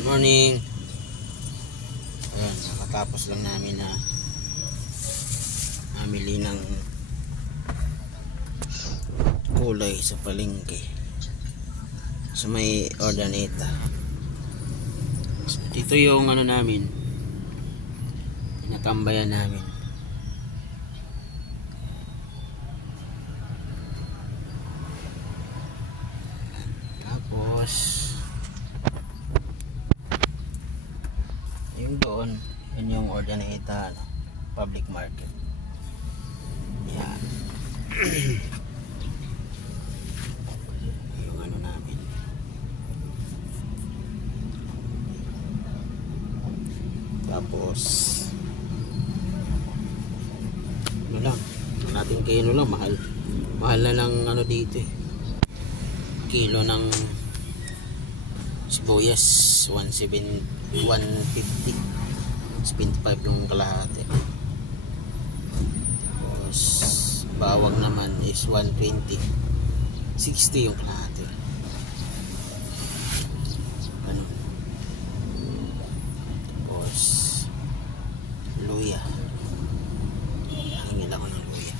Good morning. Ayan, nakatapos lang namin na mamili ng kulay sa palengke sa may Ordaneta. So, dito yung ano namin, pinatambayan namin. Tapos yung doon, yun yung Ordaneta public market. Yan. Yung ano namin. Tapos ano lang, ang natin kilo lang, mahal na ng ano dito eh. Kilo ng sibuyas 150, 75 yung kalahati. Tapos bawang naman is 120, 60 yung kalahati. Ganun. Tapos luya, hingin ako ng luya.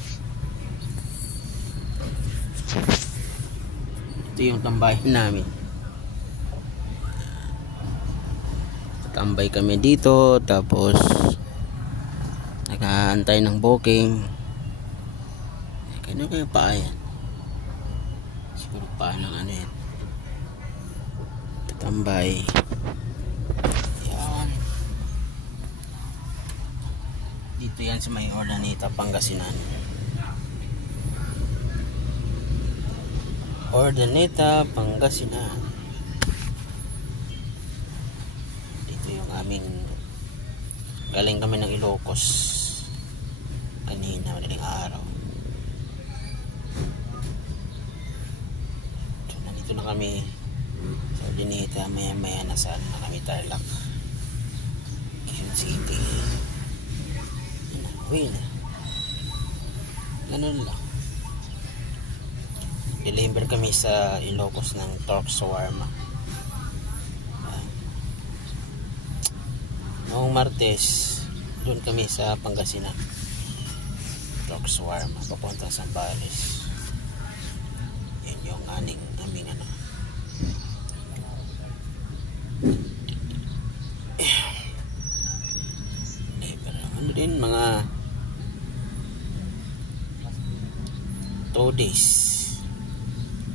Ito yung tambayan namin. Tambay kami dito, tapos nag-aantay ng booking. Kaya kayo pa yan, siguro pa ng ano yan, tambay. Yan dito yan sa may Ordaneta, Pangasinan. Ordaneta, Pangasinan. Dito yung aming, galing kami ng Ilocos kanina, madaling araw. So, nandito na kami sa Ordaneta, maya na saan na kami, Tarlac, Quezon City. Yun na, uwi na. Ganun lang. Deliver kami sa Ilocos ng Torque Shawarma. Noong Martes, doon kami sa Pangasinan, Torque Shawarma, papuntang Zambales. Yan yung aming ano. Ano din, mga 2 days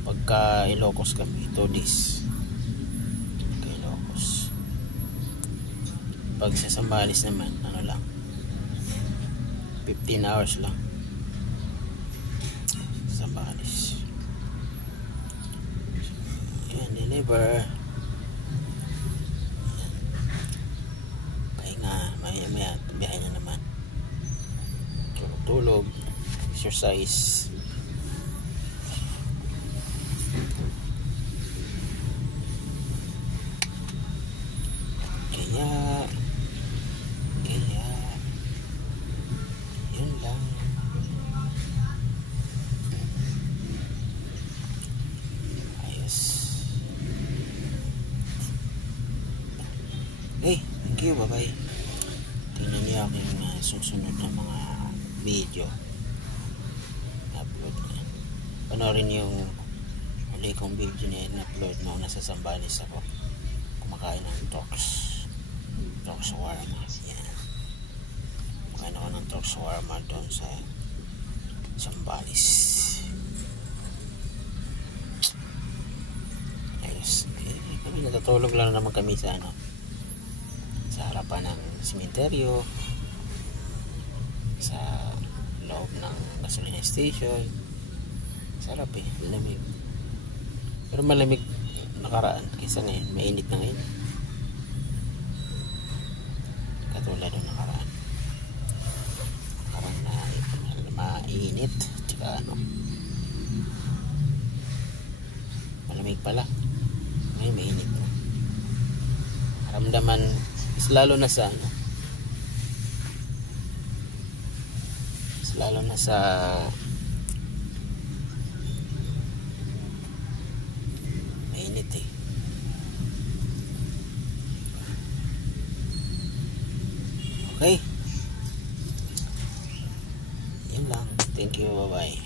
pagka Ilocos kami, 2 days pagka Ilocos. Pag sa Zambales naman, ano lang, 15 hours lang Zambales. Yan, deliver. Pahinga, maya biyahe na naman, tulog, exercise. Kaya yun lang. Ayos. Hey, thank you, bye bye. Tingnan niyo aking susunod na mga video upload na. Panoorin yung huli kong video na upload noong nasa Zambales ako, kumakain ng Torque Shawarma. Yan, kumakain ako ng Torque Shawarma doon sa Zambales. Ayos. Kami natutulog lang naman kami sa ano, sa harapan ng sementeryo, sa loob ng gasolina station. Sarap eh, malamig. Pero malamig nakaraan kaysa ngayon, mainit na ngayon. Katulad ng nakaraan na mainit, tsaka ano, malamig pala. Ngayon mainit na. Ramdaman is lalo na sa ano, lalo na sa mainit eh. Okay? Yan lang. Thank you. Bye-bye.